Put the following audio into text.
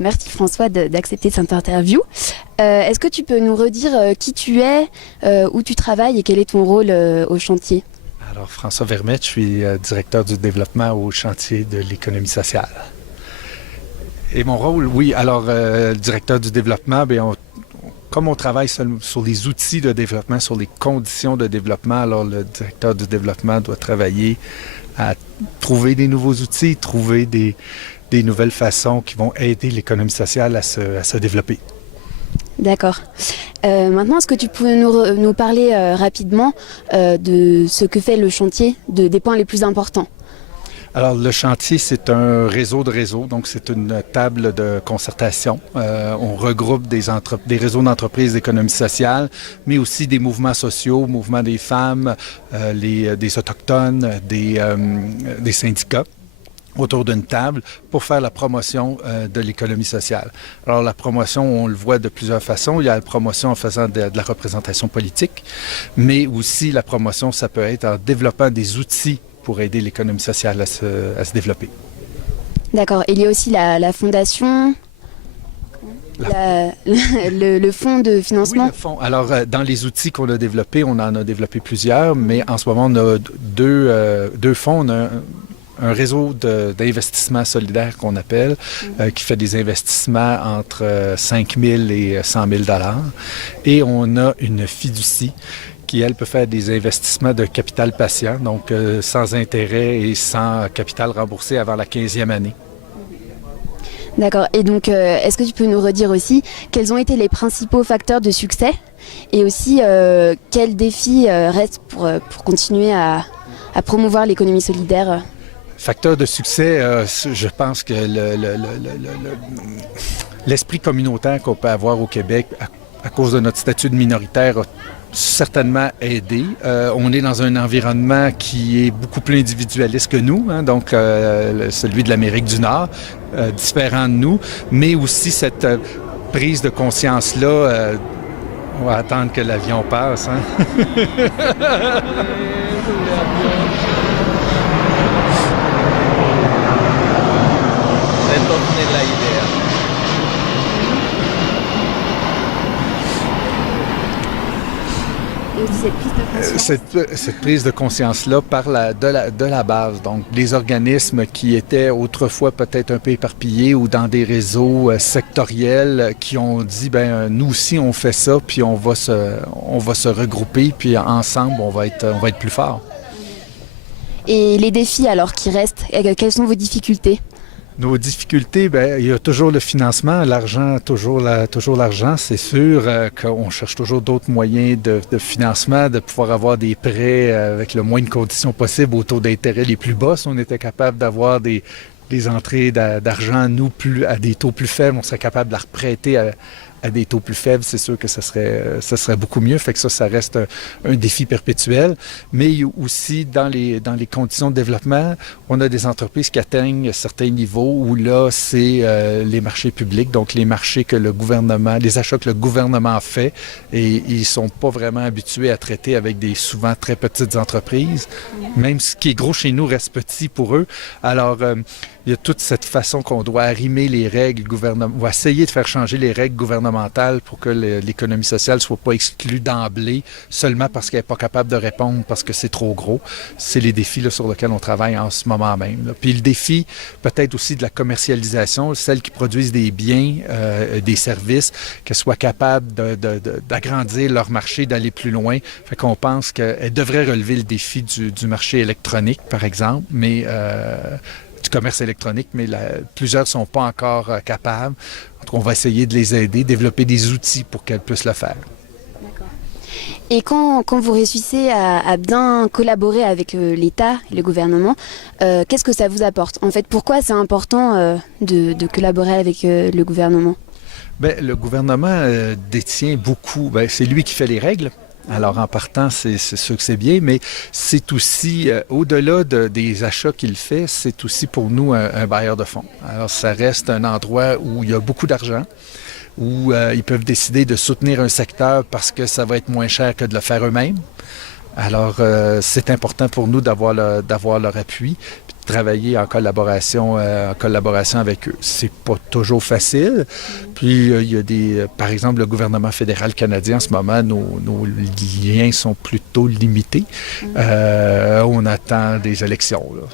merci François d'accepter cette interview. Est-ce que tu peux nous redire qui tu es, où tu travailles et quel est ton rôle au chantier? Alors, François Vermette, je suis directeur du développement au chantier de l'économie sociale. Et mon rôle, oui, alors, directeur du développement, comme on travaille sur les outils de développement, sur les conditions de développement, alors le directeur du développement doit travailler à trouver des nouveaux outils, trouver des nouvelles façons qui vont aider l'économie sociale à se développer. D'accord. Maintenant, est-ce que tu peux nous parler rapidement de ce que fait le chantier, des points les plus importants? Alors, le chantier, c'est un réseau de réseaux, donc c'est une table de concertation. On regroupe des réseaux d'entreprises d'économie sociale, mais aussi des mouvements sociaux, mouvements des femmes, des autochtones, des syndicats autour d'une table pour faire la promotion de l'économie sociale. Alors, la promotion, on le voit de plusieurs façons. Il y a la promotion en faisant de la représentation politique, mais aussi la promotion, ça peut être en développant des outils pour aider l'économie sociale à se développer. D'accord. Il y a aussi la fondation, le fonds de financement. Oui, le fonds. Alors, dans les outils qu'on a développés, on en a développé plusieurs, mais en ce moment, on a deux fonds. On a un réseau d'investissement solidaire qu'on appelle, qui fait des investissements entre 5 000 et 100 000 $. Et on a une fiducie qui, elle, peut faire des investissements de capital patient, donc sans intérêt et sans capital remboursé avant la 15e année. D'accord. Et donc, est-ce que tu peux nous redire aussi quels ont été les principaux facteurs de succès et aussi quels défis restent pour continuer à promouvoir l'économie solidaire? Facteur de succès, je pense que l'esprit communautaire qu'on peut avoir au Québec à cause de notre statut de minoritaire a certainement aidé. On est dans un environnement qui est beaucoup plus individualiste que nous, hein, donc celui de l'Amérique du Nord, différent de nous, mais aussi cette prise de conscience-là. On va attendre que l'avion passe. Hein? Cette prise de conscience-là part de la base. Donc, les organismes qui étaient autrefois peut-être un peu éparpillés ou dans des réseaux sectoriels qui ont dit, nous aussi, on fait ça, puis on va se regrouper, puis ensemble, on va être plus forts. Et les défis, alors, qui restent, quelles sont vos difficultés? Nos difficultés, il y a toujours le financement, l'argent, toujours l'argent. C'est sûr qu'on cherche toujours d'autres moyens de financement, de pouvoir avoir des prêts avec le moins de conditions possibles, au taux d'intérêt les plus bas. Si on était capable d'avoir des entrées d'argent, nous, à des taux plus faibles, on serait capable de la reprêter à des taux plus faibles, c'est sûr que ça serait beaucoup mieux. Fait que ça reste un défi perpétuel. Mais aussi, dans les conditions de développement, on a des entreprises qui atteignent certains niveaux où là, c'est les marchés publics, donc les marchés que les achats que le gouvernement fait, et ils sont pas vraiment habitués à traiter avec des souvent très petites entreprises. Même ce qui est gros chez nous reste petit pour eux. Alors, il y a toute cette façon qu'on doit arrimer les règles gouvernementales, ou essayer de faire changer les règles gouvernementales pour que l'économie sociale ne soit pas exclue d'emblée seulement parce qu'elle n'est pas capable de répondre parce que c'est trop gros. C'est les défis là, sur lesquels on travaille en ce moment même. Là. Puis le défi peut-être aussi de la commercialisation, celles qui produisent des biens, des services, qu'elles soient capables d'agrandir leur marché, d'aller plus loin. Fait qu'on pense qu'elles devraient relever le défi du marché électronique, par exemple, mais du commerce électronique, mais plusieurs ne sont pas encore capables. Donc, on va essayer de les aider, développer des outils pour qu'elles puissent le faire. D'accord. Et quand vous réussissez à bien collaborer avec l'État et le gouvernement, qu'est-ce que ça vous apporte? En fait, pourquoi c'est important de collaborer avec le gouvernement? Le gouvernement détient beaucoup. C'est lui qui fait les règles. Alors, en partant, c'est sûr que c'est bien, mais c'est aussi, au-delà des achats qu'il fait, c'est aussi pour nous un bailleur de fonds. Alors, ça reste un endroit où il y a beaucoup d'argent, où ils peuvent décider de soutenir un secteur parce que ça va être moins cher que de le faire eux-mêmes. Alors, c'est important pour nous d'avoir leur appui. Puis travailler en collaboration avec eux. C'est pas toujours facile. Puis il y a par exemple, le gouvernement fédéral canadien en ce moment, nos liens sont plutôt limités. On attend des élections, là.